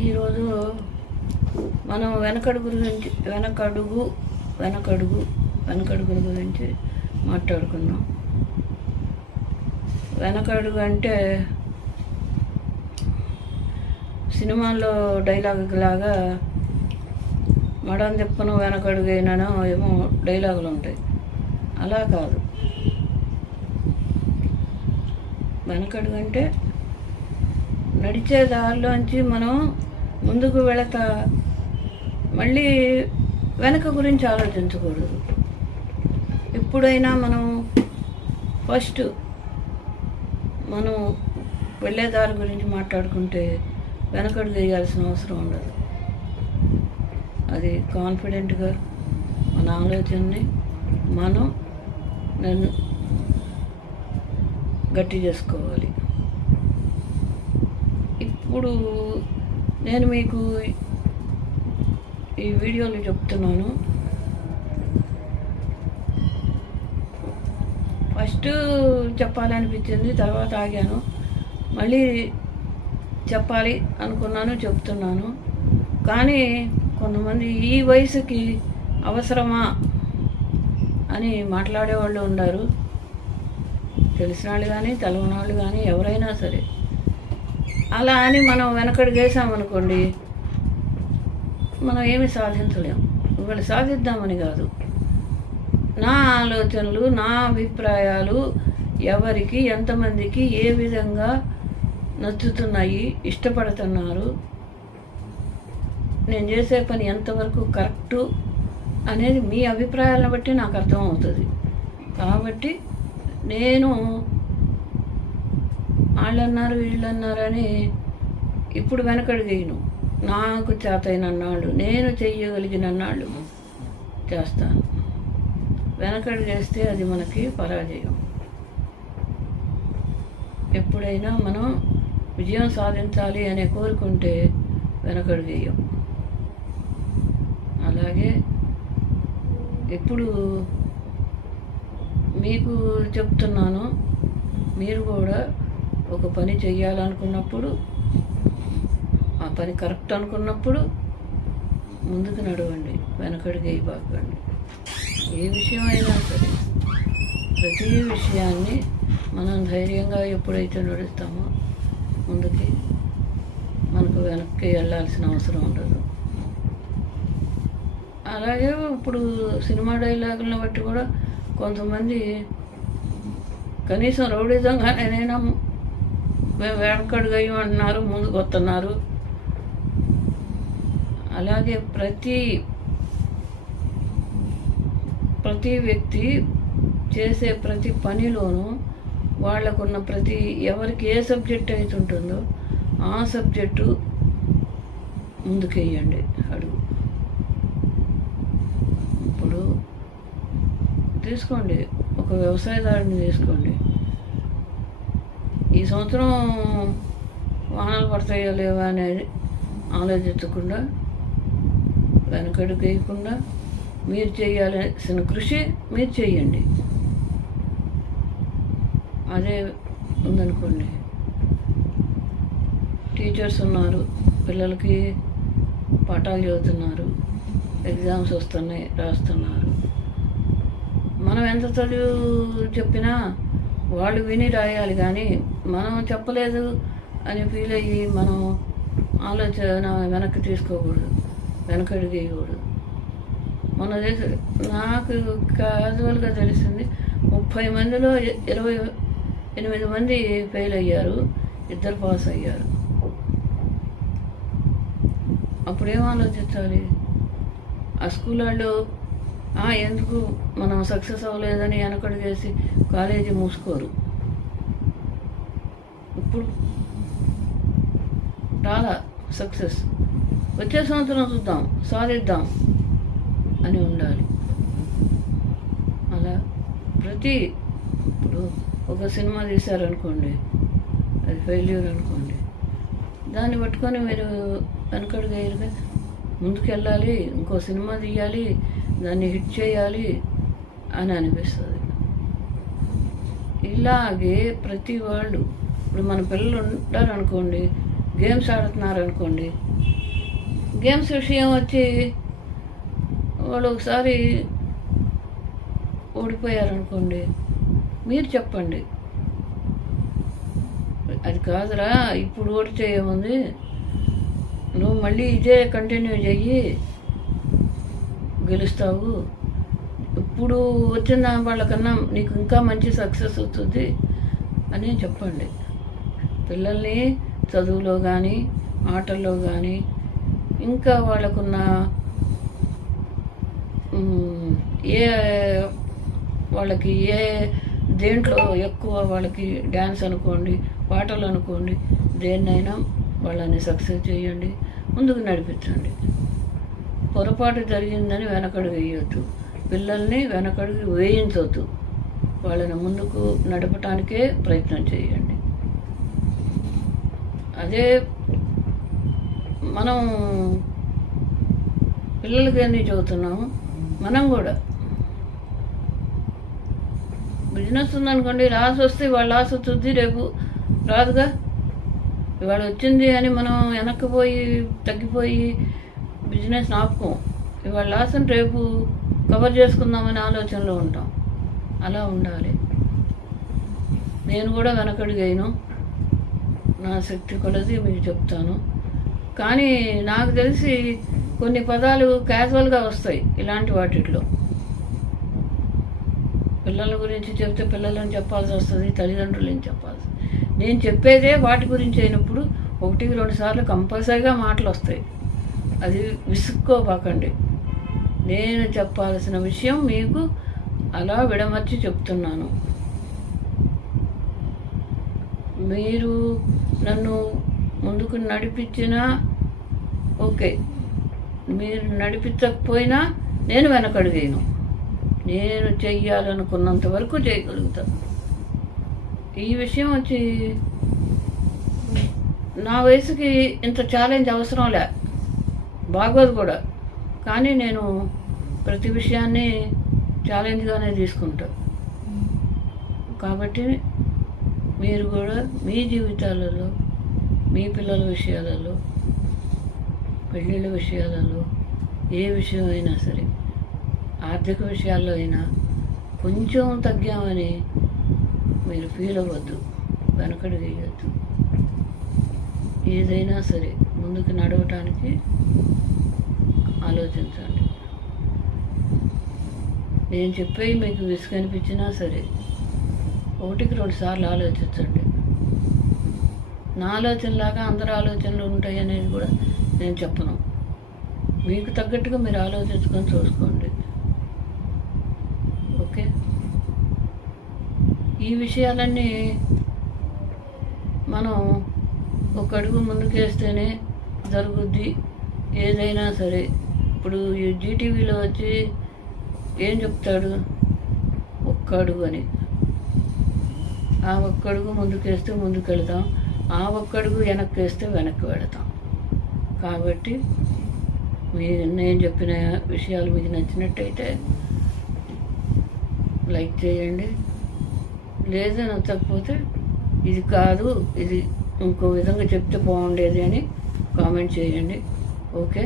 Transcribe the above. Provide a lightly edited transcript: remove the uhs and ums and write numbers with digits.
ఈరోజు మనం వెనకడుగు గురించి మాట్లాడుకున్నాం. వెనకడుగు అంటే సినిమాల్లో డైలాగ్ లాగా మడం తిప్పను వెనకడుగు అయినానో ఏమో డైలాగులు ఉంటాయి. అలా కాదు. వెనకడుగు అంటే నడిచే దారిలోంచి మనం ముందుకు వెళతా మళ్ళీ వెనక గురించి ఆలోచించకూడదు. ఎప్పుడైనా మనం ఫస్ట్ మనం వెళ్ళే దారి గురించి మాట్లాడుకుంటే వెనకడుగు వేయాల్సిన అవసరం ఉండదు. అది కాన్ఫిడెంట్గా మన ఆలోచనని మనం గట్టి చేసుకోవాలి. ఇప్పుడు నేను మీకు ఈ వీడియోలో చెప్తున్నాను. ఫస్ట్ చెప్పాలనిపించింది, తర్వాత ఆగాను. మళ్ళీ చెప్పాలి అనుకున్నాను, చెప్తున్నాను. కానీ కొంతమంది ఈ వయసుకి అవసరమా అని మాట్లాడేవాళ్ళు ఉన్నారు. తెలిసిన వాళ్ళు కానీ తెలవని వాళ్ళు కానీ ఎవరైనా సరే. అలా అని మనం వెనకడుగు వేసామనుకోండి, మనం ఏమి సాధించలేము. ఇవాళ సాధిద్దామని కాదు, నా ఆలోచనలు, నా అభిప్రాయాలు ఎవరికి, ఎంతమందికి ఏ విధంగా నచ్చుతున్నాయి, ఇష్టపడుతున్నారు, నేను చేసే పని ఎంతవరకు కరెక్టు అనేది మీ అభిప్రాయాలను బట్టి నాకు అర్థమవుతుంది. కాబట్టి నేను వాళ్ళన్నారు వీళ్ళన్నారని ఇప్పుడు వెనకడుగేయను. నాకు చేతైనన్నాళ్ళు, నేను చెయ్యగలిగినన్నాళ్ళు చేస్తాను. వెనకడుగేస్తే అది మనకి పరాజయం. ఎప్పుడైనా మనం విజయం సాధించాలి అనే కోరుకుంటే వెనకడుగేయం. అలాగే ఇప్పుడు మీకు చెప్తున్నాను, మీరు కూడా ఒక పని చెయ్యాలనుకున్నప్పుడు, ఆ పని కరెక్ట్ అనుకున్నప్పుడు ముందుకు నడవండి, వెనకడుగు వేయబాకండి. ఏ విషయం అయినా సరే, ప్రతి విషయాన్ని మనం ధైర్యంగా ఎప్పుడైతే నడుస్తామో ముందుకి, మనకు వెనక్కి వెళ్ళాల్సిన అవసరం ఉండదు. అలాగే ఇప్పుడు సినిమా డైలాగులను బట్టి కూడా కొంతమంది కనీసం రౌడీజంగానైనా మేము వెనకడుగు అంటున్నారు, ముందుకు వస్తున్నారు. అలాగే ప్రతి వ్యక్తి చేసే ప్రతి పనిలోనూ వాళ్ళకున్న ఎవరికి ఏ సబ్జెక్ట్ అయితే ఉంటుందో ఆ సబ్జెక్టు ముందుకెయ్యండి అడుగు. ఇప్పుడు తీసుకోండి, ఒక వ్యవసాయదారుని తీసుకోండి. ఈ సంవత్సరం వానలు పడతాయో లేవా అనేది ఆలోచించకుండా, వెనకడుగు వేయకుండా మీరు చేయాల్సిన కృషి మీరు చేయండి. అదే ఉందనుకోండి, టీచర్స్ ఉన్నారు, పిల్లలకి పాఠాలు చదువుతున్నారు, ఎగ్జామ్స్ వస్తున్నాయి, రాస్తున్నారు. మనం ఎంత చదువు చెప్పినా వాళ్ళు విని రాయాలి, కానీ మనం చెప్పలేదు అని ఫీల్ అయ్యి మనం ఆలోచన వెనక్కి తీసుకోకూడదు, వెనకడుగు వేయకూడదు. నాకు క్యాజువల్గా తెలిసింది, 30 మందిలో 28 మంది ఫెయిల్ అయ్యారు, 2 పాస్ అయ్యారు. అప్పుడేం ఆలోచించాలి? ఆ స్కూల్ వాళ్ళు ఎందుకు మనం సక్సెస్ అవ్వలేదని వెనకడుగు వేసి కాలేజీ మూసుకోరు. ఇప్పుడు రాలా సక్సెస్, వచ్చే సంవత్సరం చూద్దాం, సాధిద్దాం అని ఉండాలి. అలా ఇప్పుడు ఒక సినిమా తీశారనుకోండి, అది ఫెయిల్యూర్ అనుకోండి, దాన్ని పట్టుకొని మీరు వెనకడుగు వేయరుగా, ముందుకెళ్ళాలి, ఇంకో సినిమా తీయాలి, దాన్ని హిట్ చేయాలి అని అనిపిస్తుంది. ఇలాగే ప్రతి వాళ్ళు, ఇప్పుడు మన పిల్లలు ఉంటారనుకోండి, గేమ్స్ ఆడుతున్నారు అనుకోండి, గేమ్స్ విషయం వచ్చి వాళ్ళు ఒకసారి ఓడిపోయారనుకోండి, మీరు చెప్పండి, అది కాదురా ఇప్పుడు ఓడితే ఏముంది, నువ్వు మళ్ళీ ఇదే కంటిన్యూ చెయ్యి, గెలుస్తావు, ఇప్పుడు వచ్చిన వాళ్ళకన్నా నీకు ఇంకా మంచి సక్సెస్ అవుతుంది అని చెప్పండి. పిల్లల్ని చదువులో కానీ ఆటల్లో కానీ ఇంకా వాళ్ళకున్న ఏ వాళ్ళకి ఏ దేంట్లో ఎక్కువ వాళ్ళకి డ్యాన్స్ అనుకోండి, పాటలు అనుకోండి, దేన్నైనా వాళ్ళని సక్సెస్ చేయండి, ముందుకు నడిపించండి. పొరపాటు జరిగిందని వెనకడుగు వేయొద్దు, పిల్లల్ని వెనకడుగు వేయించవద్దు, వాళ్ళని ముందుకు నడపటానికే ప్రయత్నం చేయండి. అదే మనం పిల్లలకి అన్నీ చెబుతున్నాము, మనం కూడా బిజినెస్ ఉందనుకోండి, లాస్ వస్తే వాళ్ళ లాస్ వస్తుంది, రేపు రాదుగా. ఇవాళ వచ్చింది అని మనం వెనక్కిపోయి తగ్గిపోయి బిజినెస్ ఆపుకోం. ఇవాళ లాస్ అని రేపు కవర్ చేసుకుందామనే ఆలోచనలో ఉంటాం. అలా ఉండాలి. నేను కూడా వెనకడుగైను, నా శక్తి కొలది మీకు చెప్తాను. కానీ నాకు తెలిసి కొన్ని పదాలు క్యాజువల్గా వస్తాయి ఇలాంటి వాటిలో. పిల్లల గురించి చెప్తే పిల్లలని చెప్పాల్సి వస్తుంది, తల్లిదండ్రులని చెప్పాల్సి. నేను చెప్పేదే వాటి గురించి అయినప్పుడు 1-2 సార్లు కంపల్సరీగా మాటలు వస్తాయి. అది విసుక్కోబాకండి. నేను చెప్పాల్సిన విషయం మీకు అలా విడమర్చి చెప్తున్నాను. మీరు నన్ను ముందుకు నడిపించినా ఓకే, మీరు నడిపించకపోయినా నేను వెనకడుగేను. నేను చెయ్యాలనుకున్నంత వరకు చేయగలుగుతాను. ఈ విషయం వచ్చి నా వయసుకి ఇంత ఛాలెంజ్ అవసరం లే, బాగోదు కూడా. కానీ నేను ప్రతి విషయాన్ని ఛాలెంజ్గానే తీసుకుంటా. కాబట్టి మీరు కూడా మీ జీవితాలలో, మీ పిల్లల విషయాలలో, పెళ్ళిళ్ళ విషయాలలో, ఏ విషయం అయినా సరే, ఆర్థిక విషయాల్లో అయినా కొంచెం తగ్గామని మీరు ఫీల్ అవ్వద్దు, వెనకడుగు వేయద్దు. ఏదైనా సరే ముందుకు నడవటానికి ఆలోచించండి. నేను చెప్పేవి మీకు విసుగనిపించినా సరే 1-2 సార్లు ఆలోచించండి. నా ఆలోచనలాగా అందరి ఆలోచనలు ఉంటాయి అనేది కూడా నేను చెప్పను. మీకు తగ్గట్టుగా మీరు ఆలోచించుకొని చూసుకోండి. ఓకే, ఈ విషయాలన్నీ మనం ఒక అడుగు ముందుకేస్తేనే జరుగుద్ది ఏదైనా సరే. ఇప్పుడు ఈ జీటీవీలో వచ్చి ఏం చెప్తాడు, ఒక్క అడుగు అని. ఆ ఒక్కడుగు ముందుకేస్తే ముందుకెళ్తాం, ఆ ఒక్కడుగు వెనక్కి వేస్తే వెనక్కి వెళతాం. కాబట్టి నేను చెప్పిన విషయాలు మీకు నచ్చినట్టయితే లైక్ చేయండి, లేదా నచ్చకపోతే ఇది కాదు, ఇది ఇంకో విధంగా చెప్తే బాగుండేది అని కామెంట్ చేయండి. ఓకే.